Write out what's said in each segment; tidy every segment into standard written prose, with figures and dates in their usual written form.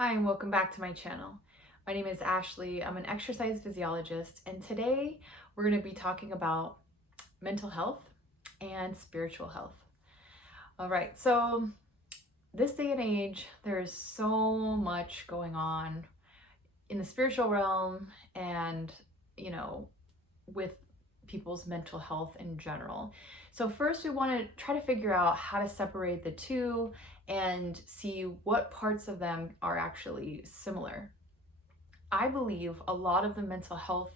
Hi and welcome back to my channel. My name is Ashley. I'm an exercise physiologist, and today we're going to be talking about mental health and spiritual health. All right, so this day and age, there's so much going on in the spiritual realm and, you know, with people's mental health in general. So first we want to try to figure out how to separate the two and see what parts of them are actually similar. I believe a lot of the mental health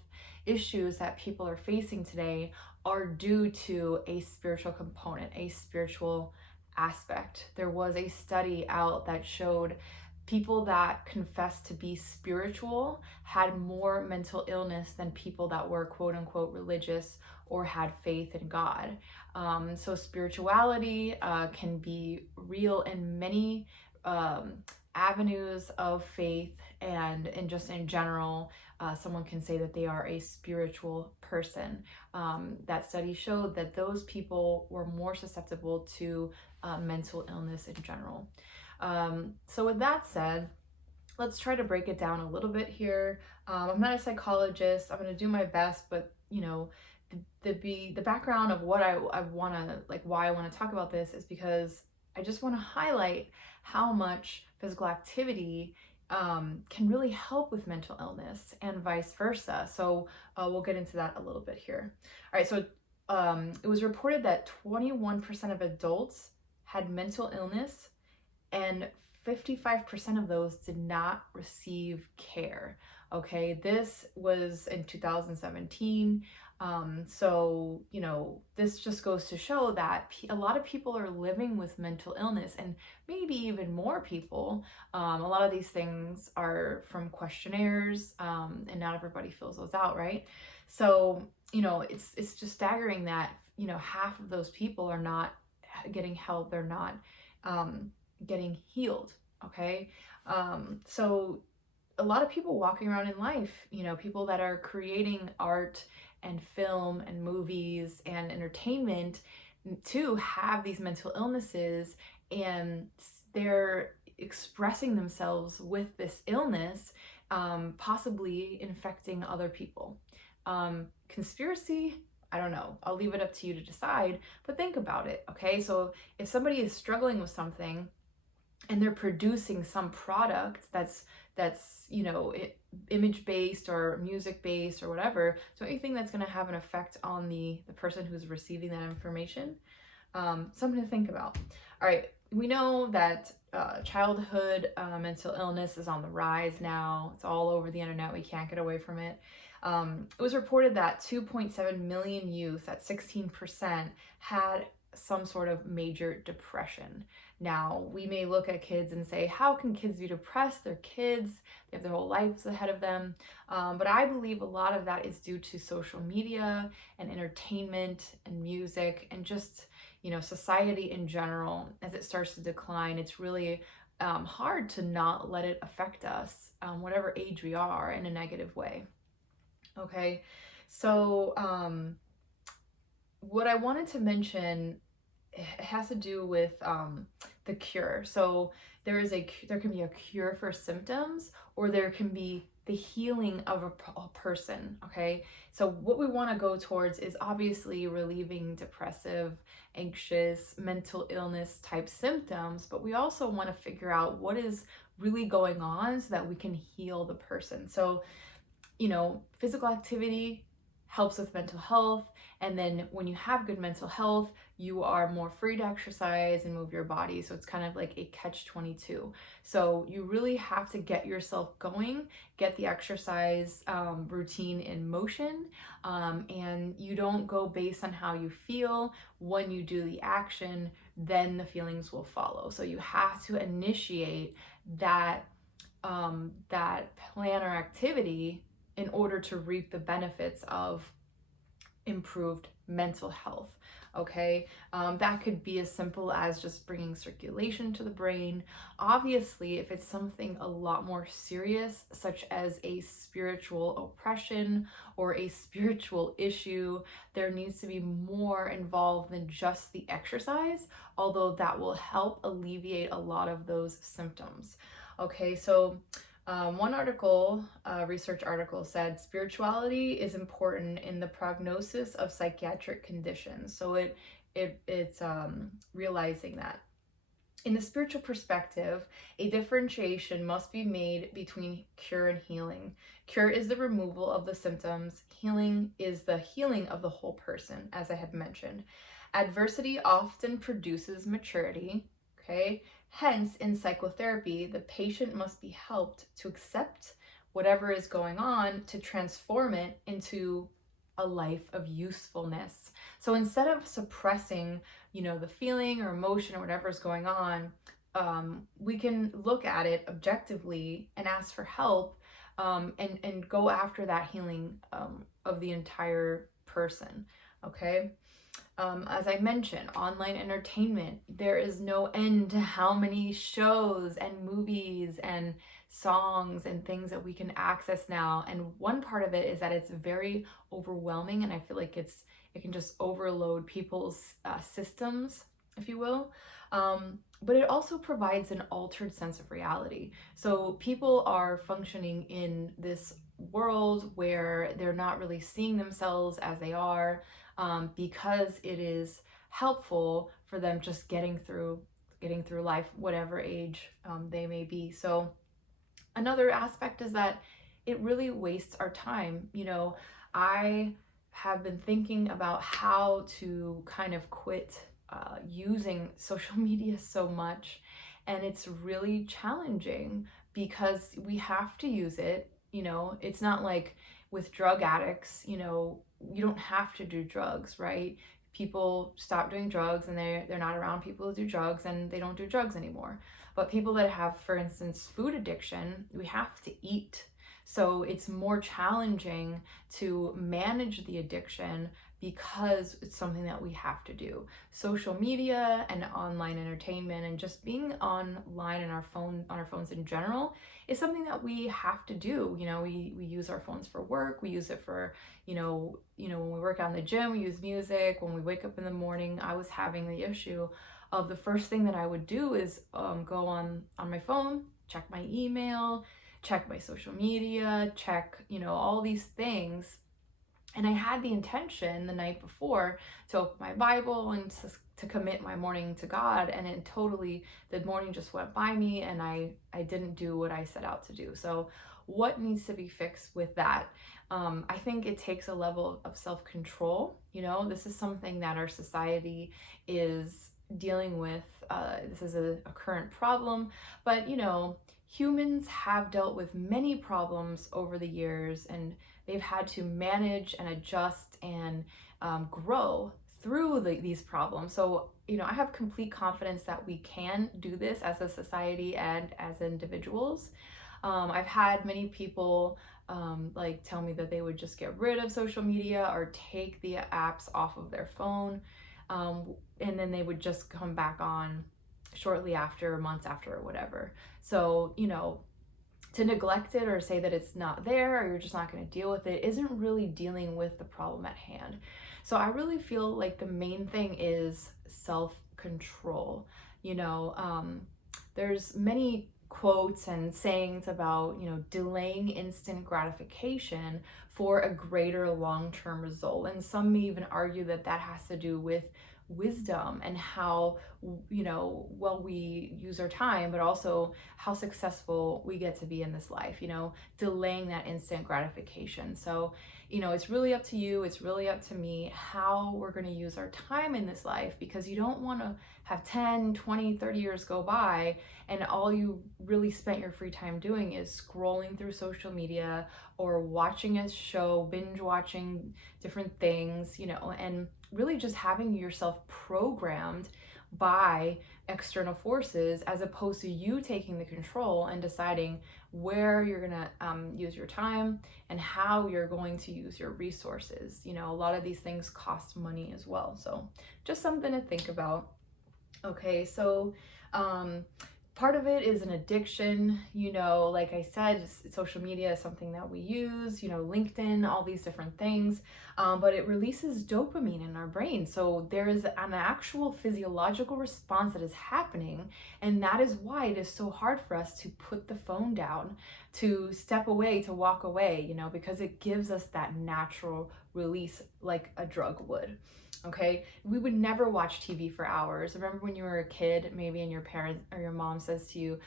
issues that people are facing today are due to a spiritual component, a spiritual aspect. There was a study out that showed people that confessed to be spiritual had more mental illness than people that were quote unquote religious or had faith in God. So spirituality can be real in many avenues of faith, and just in general, someone can say that they are a spiritual person. That study showed that those people were more susceptible to mental illness in general. So with that said, let's try to break it down a little bit here. I'm not a psychologist. I'm going to do my best, but the background of what I want to, like, why I want to talk about this is because I just want to highlight how much physical activity can really help with mental illness and vice versa. So we'll get into that a little bit here. All right, so it was reported that 21% of adults had mental illness, and 55% of those did not receive care. Okay, this was in 2017. So, this just goes to show that a lot of people are living with mental illness, and maybe even more people. A lot of these things are from questionnaires, and not everybody fills those out, right? So, it's just staggering that, half of those people are not getting help. They're not getting healed. Okay. So a lot of people walking around in life, people that are creating art and film and movies and entertainment to have these mental illnesses, and they're expressing themselves with this illness, possibly infecting other people. Conspiracy, I don't know. I'll leave it up to you to decide, but think about it, okay? So if somebody is struggling with something and they're producing some product that's image based or music based or whatever, so anything that's going to have an effect on the person who's receiving that information, something to think about. All right, we know that childhood mental illness is on the rise now. It's all over the internet. We can't get away from it. It was reported that 2.7 million youth, at 16%, had some sort of major depression. Now, we may look at kids and say, how can kids be depressed? They're kids, they have their whole lives ahead of them. But I believe a lot of that is due to social media and entertainment and music and just, society in general. As it starts to decline, it's really hard to not let it affect us, whatever age we are, in a negative way. Okay, so what I wanted to mention, it has to do with the cure. So there can be a cure for symptoms, or there can be the healing of a person. Okay, so what we want to go towards is obviously relieving depressive, anxious, mental illness type symptoms, but we also want to figure out what is really going on so that we can heal the person. So physical activity helps with mental health. And then when you have good mental health, you are more free to exercise and move your body. So it's kind of like a catch-22. So you really have to get yourself going, get the exercise routine in motion. And you don't go based on how you feel. When you do the action, then the feelings will follow. So you have to initiate that plan or activity in order to reap the benefits of improved mental health. Okay, that could be as simple as just bringing circulation to the brain. Obviously, if it's something a lot more serious, such as a spiritual oppression or a spiritual issue, there needs to be more involved than just the exercise, although that will help alleviate a lot of those symptoms. Okay, so one article, research article said spirituality is important in the prognosis of psychiatric conditions. So it's realizing that. In the spiritual perspective, a differentiation must be made between cure and healing. Cure is the removal of the symptoms, healing is the healing of the whole person, as I had mentioned. Adversity often produces maturity, okay? Hence, in psychotherapy, the patient must be helped to accept whatever is going on to transform it into a life of usefulness. So instead of suppressing the feeling or emotion or whatever is going on, we can look at it objectively and ask for help, and go after that healing of the entire person. Okay. As I mentioned, online entertainment, there is no end to how many shows and movies and songs and things that we can access now. And one part of it is that it's very overwhelming, and I feel like it can just overload people's systems, if you will. But it also provides an altered sense of reality. So people are functioning in this world where they're not really seeing themselves as they are, because it is helpful for them just getting through life, whatever age they may be. So another aspect is that it really wastes our time. I have been thinking about how to kind of quit using social media so much, and it's really challenging because we have to use it. It's not like with drug addicts, you don't have to do drugs, right? People stop doing drugs and they're not around people who do drugs, and they don't do drugs anymore. But people that have, for instance, food addiction, we have to eat. So it's more challenging to manage the addiction because it's something that we have to do. Social media and online entertainment and just being online on our phones in general is something that we have to do. We use our phones for work, we use it for, when we work out in the gym, we use music. When we wake up in the morning, I was having the issue of the first thing that I would do is go on my phone, check my email, check my social media, check, all these things. And I had the intention the night before to open my Bible and to commit my morning to God. And the morning just went by me, and I didn't do what I set out to do. So what needs to be fixed with that? I think it takes a level of self-control. This is something that our society is dealing with. This is a current problem, but humans have dealt with many problems over the years, and they've had to manage and adjust and grow through these problems. So, I have complete confidence that we can do this as a society and as individuals. I've had many people tell me that they would just get rid of social media or take the apps off of their phone, and then they would just come back on shortly after, months after, or whatever. So, to neglect it or say that it's not there or you're just not going to deal with it isn't really dealing with the problem at hand. So I really feel like the main thing is self-control. There's many quotes and sayings about, delaying instant gratification for a greater long-term result. And some may even argue that has to do with wisdom and how well we use our time, but also how successful we get to be in this life, delaying that instant gratification. So it's really up to you, it's really up to me how we're going to use our time in this life, because you don't want to have 10, 20, 30 years go by and all you really spent your free time doing is scrolling through social media or watching a show, binge watching different things, and really just having yourself programmed by external forces, as opposed to you taking the control and deciding where you're going to use your time and how you're going to use your resources. A lot of these things cost money as well. So just something to think about. Okay, so part of it is an addiction. Like I said, social media is something that we use, LinkedIn, all these different things, but it releases dopamine in our brain. So there is an actual physiological response that is happening, and that is why it is so hard for us to put the phone down, to step away, to walk away, because it gives us that natural release like a drug would. Okay, we would never watch TV for hours. Remember when you were a kid, maybe, and your parent or your mom says to you,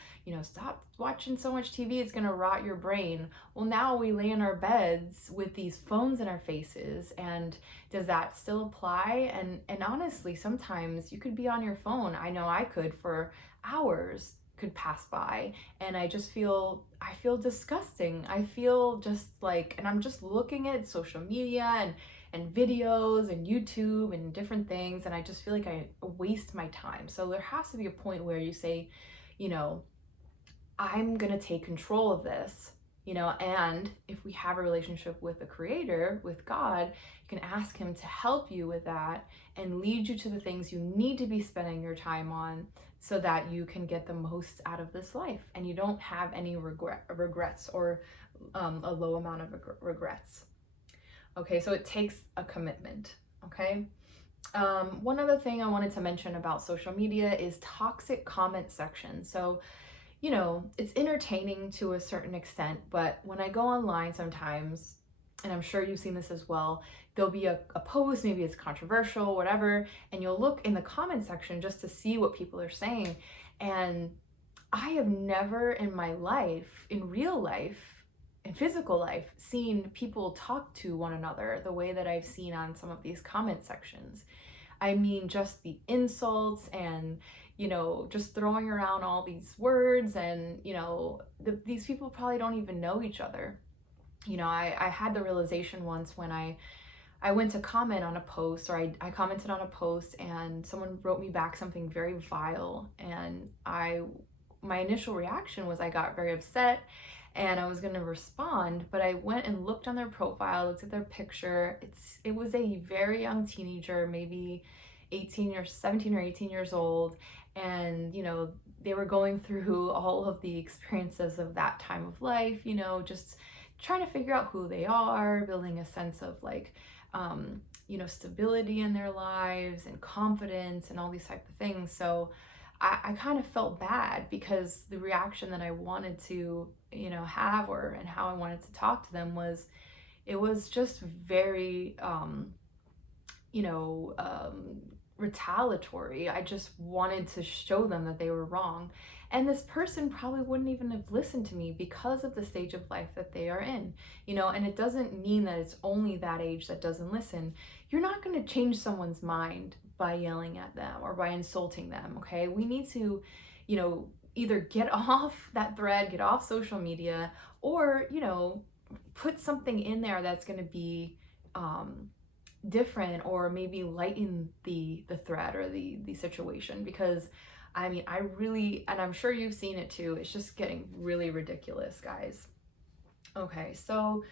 stop watching so much TV, it's gonna rot your brain. Well, now we lay in our beds with these phones in our faces, and does that still apply? And honestly, sometimes you could be on your phone. I know I could for hours could pass by, and I feel disgusting. I feel just like, and I'm just looking at social media and videos and YouTube and different things, and I just feel like I waste my time. So there has to be a point where you say, I'm gonna take control of this, and if we have a relationship with the Creator, with God, you can ask Him to help you with that and lead you to the things you need to be spending your time on, so that you can get the most out of this life and you don't have any regrets or a low amount of regrets. Okay, so it takes a commitment, okay? One other thing I wanted to mention about social media is toxic comment section. So, it's entertaining to a certain extent, but when I go online sometimes, and I'm sure you've seen this as well, there'll be a post, maybe it's controversial, whatever, and you'll look in the comment section just to see what people are saying. And I have never in my life, in real life, in physical life, seen people talk to one another the way that I've seen on some of these comment sections. I mean, just the insults and, just throwing around all these words, and, these people probably don't even know each other. I had the realization once when I went to comment on a post, or I commented on a post, and someone wrote me back something very vile, and my initial reaction was I got very upset and I was going to respond, but I went and looked on their profile, looked at their picture. It was a very young teenager, maybe 17 or 18 years old, and they were going through all of the experiences of that time of life, just trying to figure out who they are, building a sense of like stability in their lives and confidence and all these type of things. So I kind of felt bad, because the reaction that I wanted to, have, and how I wanted to talk to them was, it was just very, retaliatory. I just wanted to show them that they were wrong. And this person probably wouldn't even have listened to me because of the stage of life that they are in, and it doesn't mean that it's only that age that doesn't listen. You're not going to change someone's mind by yelling at them or by insulting them, okay? We need to, either get off that thread, get off social media, or, put something in there that's going to be different, or maybe lighten the thread or the situation. Because I mean, I really, and I'm sure you've seen it too, it's just getting really ridiculous, guys. Okay, so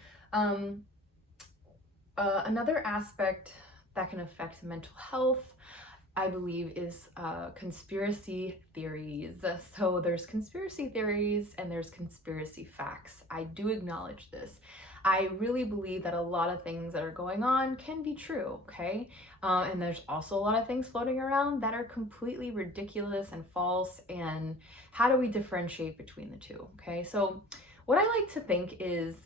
another aspect that can affect mental health, I believe, is conspiracy theories. So there's conspiracy theories and there's conspiracy facts. I do acknowledge this. I really believe that a lot of things that are going on can be true, okay? And there's also a lot of things floating around that are completely ridiculous and false. And how do we differentiate between the two, okay? So what I like to think is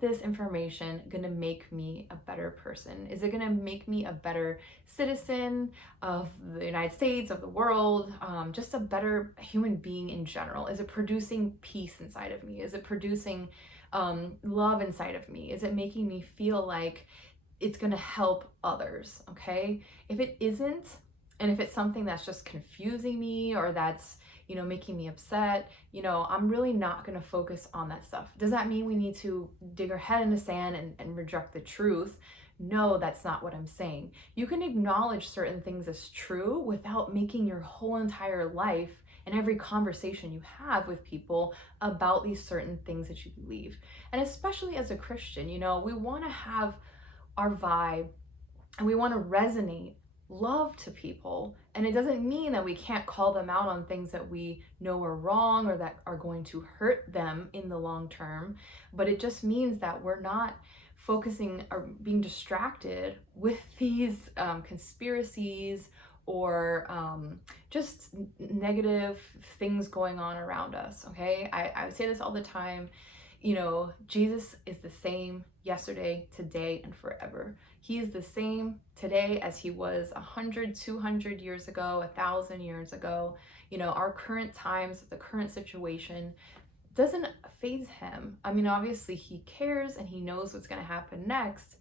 this information going to make me a better person? Is it going to make me a better citizen of the United States, of the world, just a better human being in general? Is it producing peace inside of me? Is it producing love inside of me? Is it making me feel like it's going to help others, okay? If it isn't, and if it's something that's just confusing me, or that's making me upset, I'm really not going to focus on that stuff. Does that mean we need to dig our head in the sand and reject the truth? No, that's not what I'm saying. You can acknowledge certain things as true without making your whole entire life and every conversation you have with people about these certain things that you believe. And especially as a Christian, we want to have our vibe, and we want to resonate love to people. And it doesn't mean that we can't call them out on things that we know are wrong or that are going to hurt them in the long term, but it just means that we're not focusing or being distracted with these conspiracies or just negative things going on around us. Okay, I say this all the time. You know, Jesus is the same yesterday, today, and forever. He is the same today as he was 100, 200 years ago, 1,000 years ago. You know, our current times, the current situation doesn't faze him. I mean, obviously he cares and he knows what's going to happen next,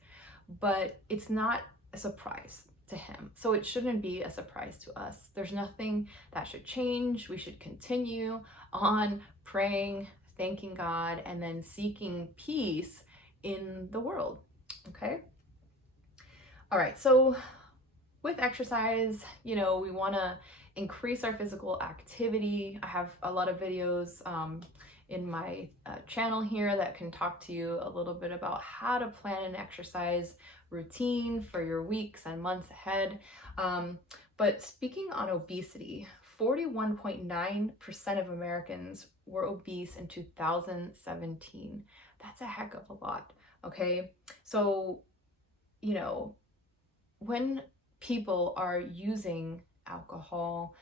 but it's not a surprise to him. So it shouldn't be a surprise to us. There's nothing that should change. We should continue on praying, thanking God, and then seeking peace in the world. Okay? All right, so with exercise, you know, we want to increase our physical activity. I have a lot of videos in my channel here that can talk to you a little bit about how to plan an exercise routine for your weeks and months ahead. But speaking on obesity, 41.9% of Americans were obese in 2017. That's a heck of a lot, okay? So, you know, when people are using alcohol,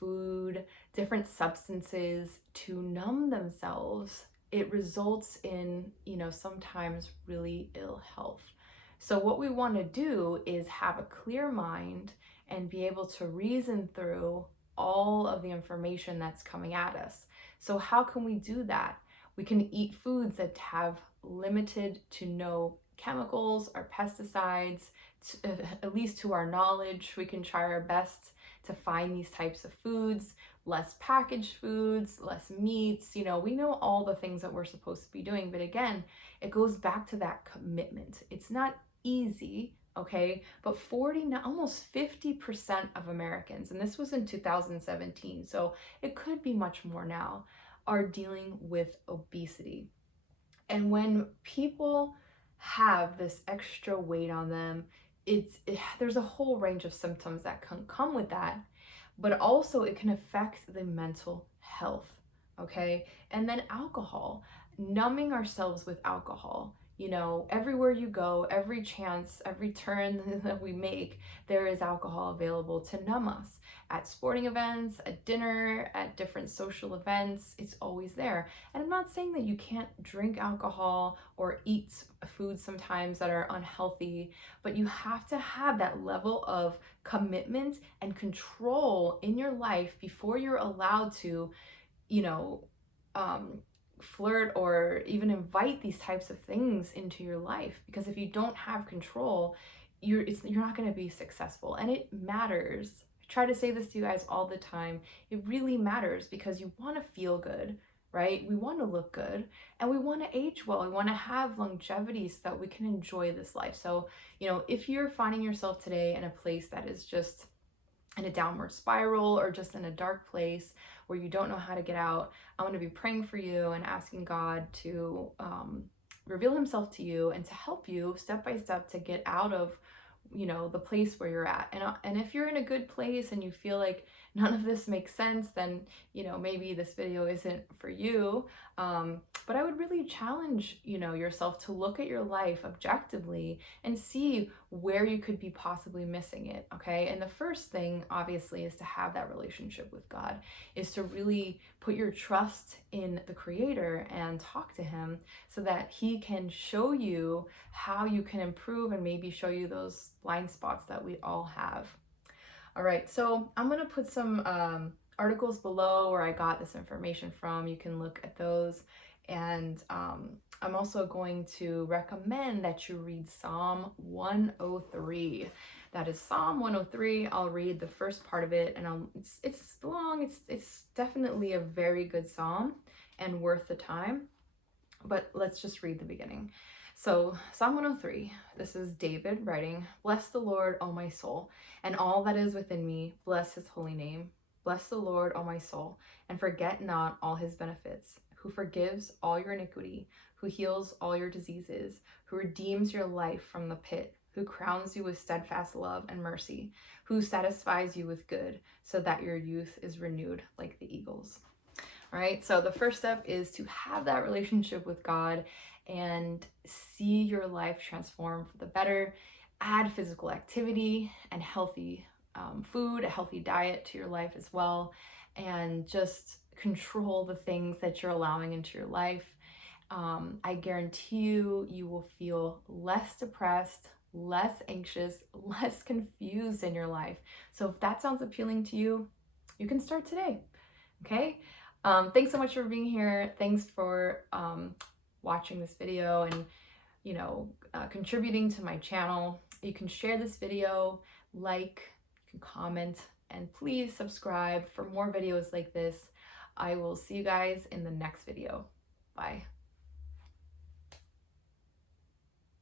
food, different substances to numb themselves, it results in, you know, sometimes really ill health. So what we want to do is have a clear mind and be able to reason through all of the information that's coming at us. So how can we do that? We can eat foods that have limited to no chemicals or pesticides, at least to our knowledge. We can try our best to find these types of foods, less packaged foods, less meats. You know, we know all the things that we're supposed to be doing, but again, it goes back to that commitment. It's not easy, okay? But almost 50% of Americans, and this was in 2017, so it could be much more now, are dealing with obesity. And when people have this extra weight on them, there's a whole range of symptoms that can come with that, but also it can affect the mental health, okay? And then alcohol, numbing ourselves with alcohol. You know, everywhere you go, every chance, every turn that we make, there is alcohol available to numb us. At sporting events, at dinner, at different social events, it's always there. And I'm not saying that you can't drink alcohol or eat foods sometimes that are unhealthy, but you have to have that level of commitment and control in your life before you're allowed to, you know, flirt or even invite these types of things into your life. Because if you don't have control, you're not going to be successful. And it matters. I try to say this to you guys all the time. It really matters because you want to feel good, right? We want to look good and we want to age well. We want to have longevity so that we can enjoy this life. So, you know, if you're finding yourself today in a place that is just in a downward spiral or just in a dark place where you don't know how to get out, I'm going to be praying for you and asking God to reveal himself to you and to help you step by step to get out of, you know, the place where you're at. And if you're in a good place and you feel like none of this makes sense, then, you know, maybe this video isn't for you. But I would really challenge, you know, yourself to look at your life objectively and see where you could be possibly missing it, okay? And the first thing, obviously, is to have that relationship with God, is to really put your trust in the Creator and talk to him so that he can show you how you can improve and maybe show you those blind spots that we all have. All right, so I'm gonna put some articles below where I got this information from. You can look at those. And I'm also going to recommend that you read Psalm 103. That is Psalm 103. I'll read the first part of it, and it's long. It's definitely a very good psalm and worth the time. But let's just read the beginning. So Psalm 103, this is David writing, "Bless the Lord, O my soul, and all that is within me, bless his holy name. Bless the Lord, O my soul, and forget not all his benefits, who forgives all your iniquity, who heals all your diseases, who redeems your life from the pit, who crowns you with steadfast love and mercy, who satisfies you with good, so that your youth is renewed like the eagles. All right, so the first step is to have that relationship with God and see your life transform for the better. Add physical activity and healthy food, a healthy diet to your life as well, and just control the things that you're allowing into your life. I guarantee you will feel less depressed, less anxious, less confused in your life. So if that sounds appealing to you, you can start today. Okay? Thanks so much for being here. Thanks for watching this video and contributing to my channel. You can share this video, like, you can comment, and please subscribe for more videos like this. I will see you guys in the next video. Bye.